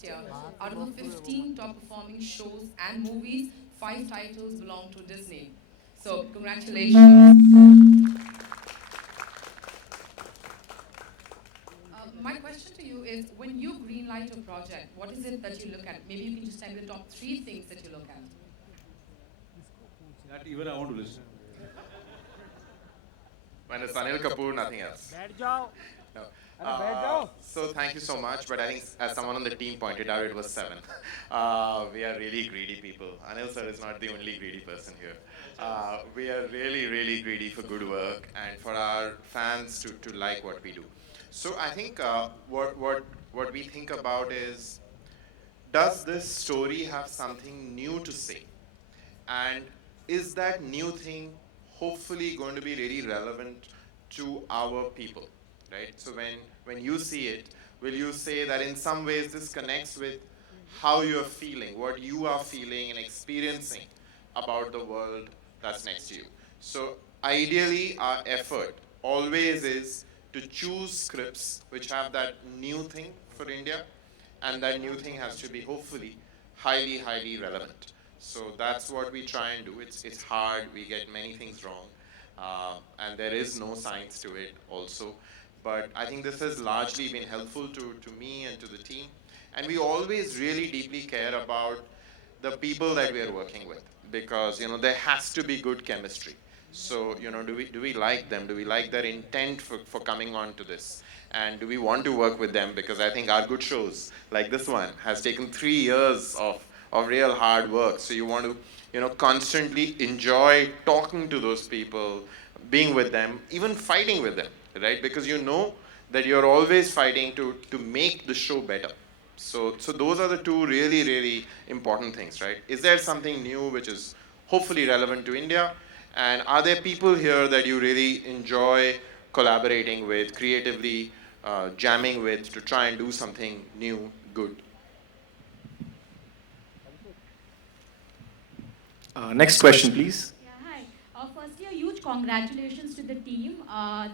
last year, out of the 15 top performing shows and movies, 5 titles belong to Disney. So, congratulations. My question to you is, when you greenlight a project, what is it that you look at? Maybe you can just tell me the top 3 things that you look at. That even I want to listen. When it's Anil Kapoor, nothing else. No. So thank you so much. But I think, as someone on the team pointed out, it was 7. We are really greedy people. Anil sir is not the only greedy person here. We are really, really greedy for good work and for our fans to like what we do. So I think what we think about is, does this story have something new to say? And is that new thing hopefully going to be really relevant to our people, right? So when you see it, will you say that in some ways this connects with how you're feeling, what you are feeling and experiencing about the world that's next to you? So ideally, our effort always is to choose scripts which have that new thing for India, and that new thing has to be hopefully highly, highly relevant. So that's what we try and do. It's hard, we get many things wrong, and there is no science to it also. But I think this has largely been helpful to me and to the team. And we always really deeply care about the people that we are working with, because there has to be good chemistry. So do we like them? Do we like their intent for coming on to this? And do we want to work with them? Because I think our good shows like this one has taken 3 years of real hard work. So you want to constantly enjoy talking to those people, being with them, even fighting with them, right? Because that you're always fighting to make the show better. So those are the 2 really, really important things, right? Is there something new which is hopefully relevant to India? And are there people here that you really enjoy collaborating with, creatively jamming with, to try and do something new, good? Next question, please. Yeah, hi. Firstly, a huge congratulations to the team.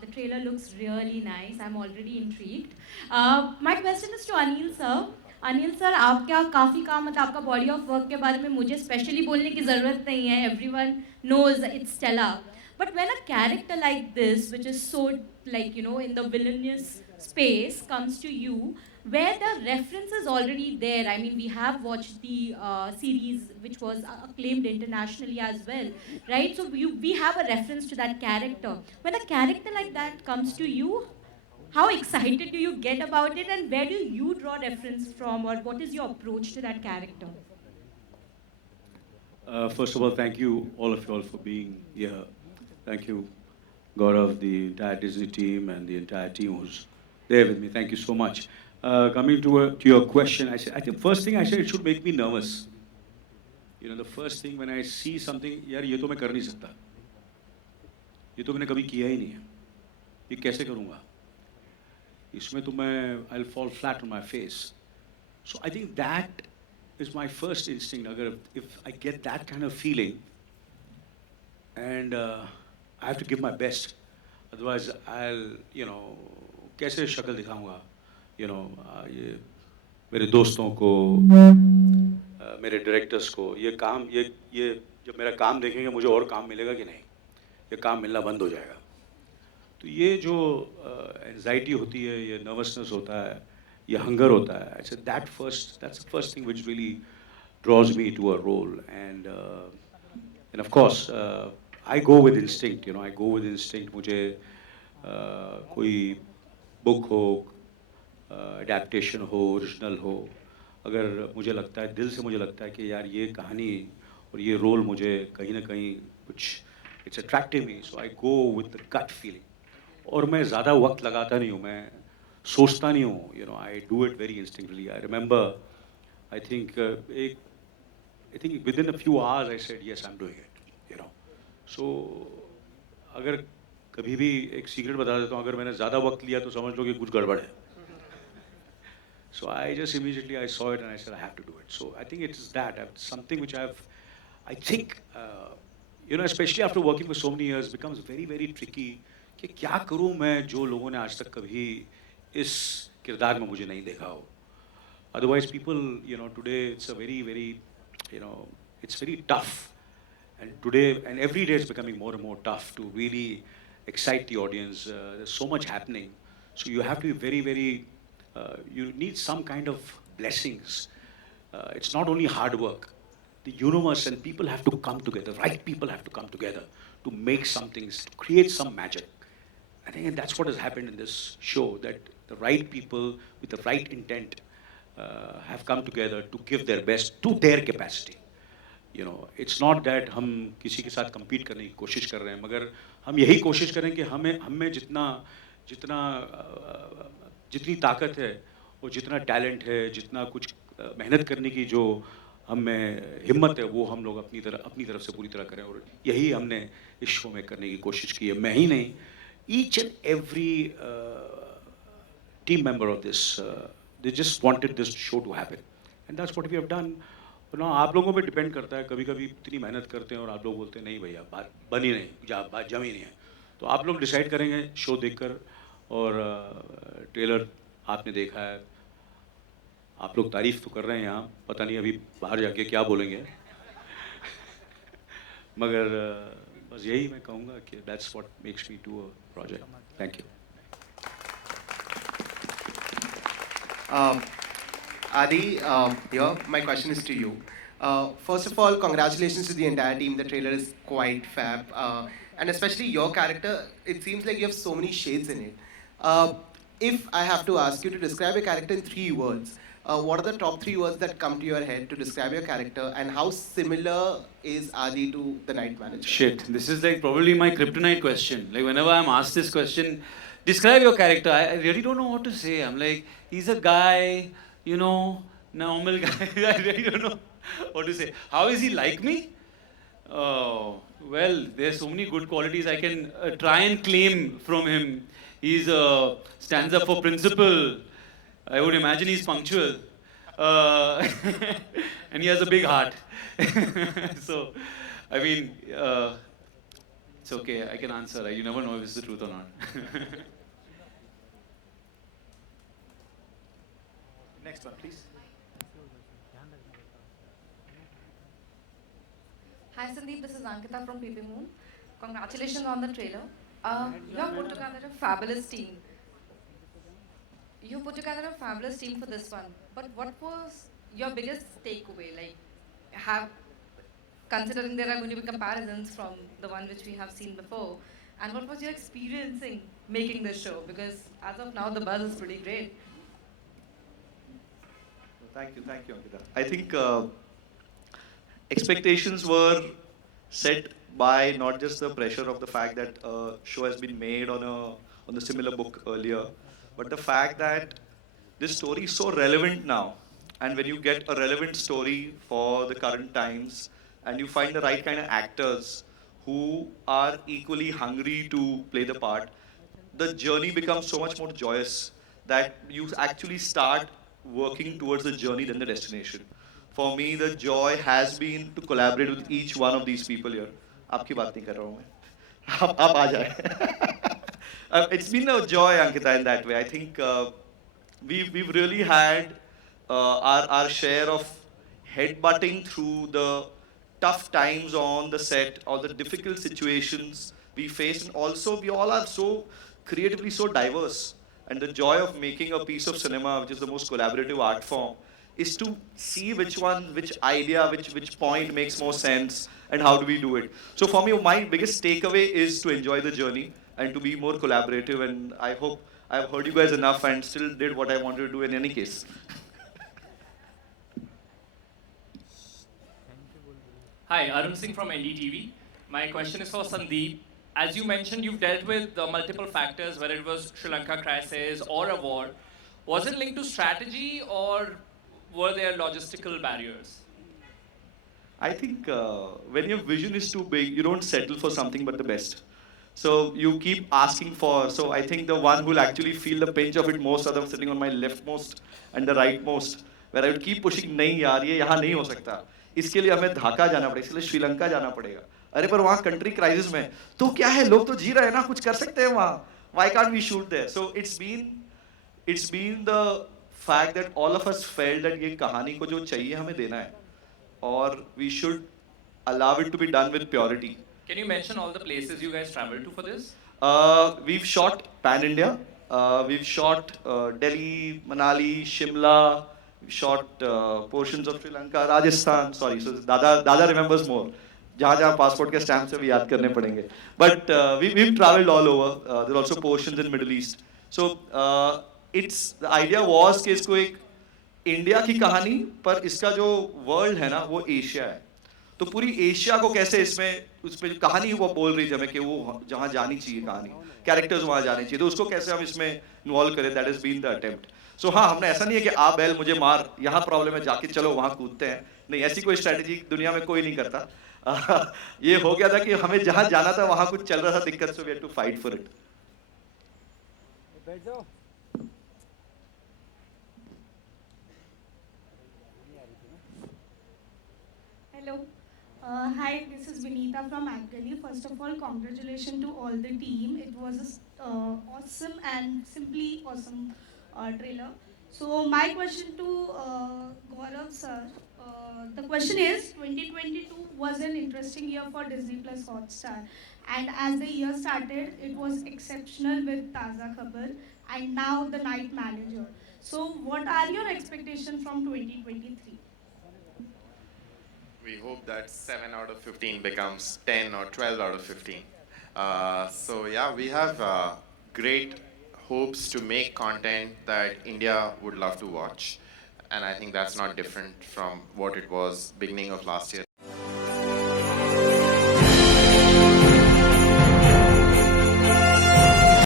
The trailer looks really nice. I'm already intrigued. My question is to Anil sir. Anil sir, आपका काफ़ी काम मतलब आपका body of work के बारे में मुझे specially बोलने की ज़रूरत नहीं है. Everyone knows it's stellar. But when a character like this, which is so in the villainous space, comes to you, where the reference is already there. I mean, we have watched the series, which was acclaimed internationally as well, right? So we have a reference to that character. When a character like that comes to you, how excited do you get about it, and where do you draw reference from, or what is your approach to that character? First of all, thank you, all of you all, for being here. Thank you, Gaurav, the entire Disney team, and the entire team who's there with me. Thank you so much. Coming to your question, I think first thing I said, it should make me nervous. The first thing when I see something, यार ये तो मैं कर नहीं सकता. ये तो मैंने कभी किया ही नहीं है. ये कैसे करूँगा? इसमें तो मैं I'll fall flat on my face. So I think that is my first instinct. If I get that kind of feeling, and I have to give my best, otherwise I'll कैसे शक्ल दिखाऊंगा, ये मेरे दोस्तों को, मेरे डायरेक्टर्स को, ये जब मेरा काम देखेंगे मुझे और काम मिलेगा कि नहीं, ये काम मिलना बंद हो जाएगा. तो ये जो एंजाइटी होती है, ये नर्वसनेस होता है, ये हंगर होता है, that's the first thing which really draws me to a role. And of course I go with instinct. I go with instinct. मुझे कोई बुक हो, adaptation हो, ओरिजिनल हो, अगर मुझे लगता है, दिल से मुझे लगता है कि यार ये कहानी और ये रोल मुझे कहीं ना कहीं कुछ it's attracting me, so I go with the gut feeling. और मैं ज़्यादा वक्त लगाता नहीं हूँ, मैं सोचता नहीं हूँ. I do it very instinctively. I remember, I think within a few hours I said yes, I'm doing it. So अगर कभी भी एक सीक्रेट बता देता हूँ, अगर मैंने ज़्यादा वक्त लिया तो समझ लो कि कुछ गड़बड़ है. So I just immediately I saw it and I said I have to do it. So I think it is that something which I think especially after working for so many years, becomes very, very tricky कि क्या करूँ मैं जो लोगों ने आज तक कभी इस किरदार में मुझे नहीं देखा हो. Otherwise, people, today it's a very, very, it's very tough. And today, and every day it's becoming more and more tough to really excite the audience. There's so much happening. So you have to be very, very, you need some kind of blessings. It's not only hard work. The universe and people have to come together. Right people have to come together to make something, to create some magic. I think that's what has happened in this show, that the right people with the right intent have come together to give their best to their capacity. It's not that हम किसी के साथ compete करने की कोशिश कर रहे हैं, मगर हम यही कोशिश करें कि हमें जितना जितना जितनी ताकत है और जितना टैलेंट है, जितना कुछ मेहनत करने की जो हमें हिम्मत है, वो हम लोग अपनी तरफ से पूरी तरह करें, और यही हमने इस शो में करने की कोशिश की है. मैं ही नहीं, each and every team member of this, they just wanted this show to happen, and that's what we have done. ना आप लोगों पे डिपेंड करता है. कभी कभी इतनी मेहनत करते हैं और आप लोग बोलते हैं नहीं भैया बात बनी नहीं, बात जमी नहीं है. तो आप लोग डिसाइड करेंगे शो देखकर, और ट्रेलर आपने देखा है, आप लोग तारीफ तो कर रहे हैं यहाँ, पता नहीं अभी बाहर जाके क्या बोलेंगे. मगर बस यही मैं कहूँगा कि that's what makes me do a project. Thank you. Adi, here, my question is to you. First of all, congratulations to the entire team. The trailer is quite fab. And especially your character, it seems like you have so many shades in it. If I have to ask you to describe your character in 3 words, what are the top 3 words that come to your head to describe your character, and how similar is Adi to the Night Manager? Shit, this is like probably my kryptonite question. Like whenever I'm asked this question, describe your character, I really don't know what to say. I'm like, he's a guy, normal guy. I really don't know what to say. How is he like me? Oh, well, there's so many good qualities I can try and claim from him. He's stands up for principle. I would imagine he's punctual. And he has a big heart. So, I mean, it's okay, I can answer. You never know if it's the truth or not. Next one, please. Hi Sandeep, this is Ankita from PP Moon. Congratulations on the trailer. You have put together a fabulous team. You put together a fabulous team for this one. But what was your biggest takeaway? Like, considering there are going to be comparisons from the one which we have seen before, and what was your experience in making this show? Because as of now, the buzz is pretty great. Thank you, Ankita. I think expectations were set by not just the pressure of the fact that a show has been made on a similar book earlier, but the fact that this story is so relevant now. And when you get a relevant story for the current times, and you find the right kind of actors who are equally hungry to play the part, the journey becomes so much more joyous that you actually start working towards the journey than the destination. For me, the joy has been to collaborate with each one of these people here. आपकी बात नहीं कर रहा हूँ मैं. आप आ जाए. It's been a joy, Ankita, in that way. I think we've really had our share of headbutting through the tough times on the set, or the difficult situations we faced, and also we all are so creatively so diverse. And the joy of making a piece of cinema, which is the most collaborative art form, is to see which idea, which point makes more sense, and how do we do it. So for me, my biggest takeaway is to enjoy the journey and to be more collaborative. And I hope I've heard you guys enough and still did what I wanted to do in any case. Hi, Arun Singh from NDTV. My question is for Sandeep. As you mentioned, you've dealt with multiple factors, whether it was Sri Lanka crisis or a war. Was it linked to strategy, or were there logistical barriers? I think when your vision is too big, you don't settle for something but the best. So you keep asking for, so I think the one who will actually feel the pinch of it most are the sitting on my leftmost and the rightmost, where I would keep pushing, नहीं यार ये यहाँ नहीं हो सकता, इसके लिए हमें ढाका जाना पड़ेगा, इसके लिए श्रीलंका जाना पड़ेगा. अरे पर वहाँ कंट्री क्राइसिस में तो क्या है, लोग तो जी रहे हैं ना, कुछ कर सकते हैं वहाँ, why can't we shoot there? So it's been the fact that all of us felt that ये कहानी को जो चाहिए हमें देना है, और we should allow it to be done with purity. Can you mention all the places you guys traveled to for this? We've shot Pan India. We've shot Delhi, Manali, Shimla. We've shot portions of Sri Lanka, Rajasthan. Sorry, so Dada remembers more. जहाँ passport के stamp से भी याद करने पड़ेंगे. But we've traveled all over. There are also portions in Middle East. So the idea was कि इसको एक इंडिया की कहानी, पर इसका जो वर्ल्ड है ना वो एशिया है. तो पूरी एशिया को कैसे इसमें उस पे कहानी वो बोल रही थी हमें कि वो जहाँ जानी चाहिए कहानी, कैरेक्टर्स वहाँ जाने चाहिए, तो उसको कैसे हम इसमें इन्वॉल्व करें, that is been the attempt. So हाँ, हमने ऐसा नहीं है कि आ बैल मुझे मार, यहाँ प्रॉब्लम है जाके चलो वहाँ कूदते हैं, नहीं, ऐसी कोई स्ट्रैटेजी दुनिया में कोई नहीं करता. ये हो गया था कि हमें जहाँ जाना था वहाँ कुछ चल रहा था दिक्कत, so we had to fight for it. Hello. Hi, this is Vinita from Aggali. First of all, congratulations to all the team. It was an awesome and simply awesome trailer. So my question to Gaurav sir, the question is, 2022 was an interesting year for Disney Plus Hotstar. And as the year started, it was exceptional with Taza Khabar and now The Night Manager. So what are your expectations from 2023? We hope that 7 out of 15 becomes 10 or 12 out of 15. So yeah, we have great hopes to make content that India would love to watch. And I think that's not different from what it was beginning of last year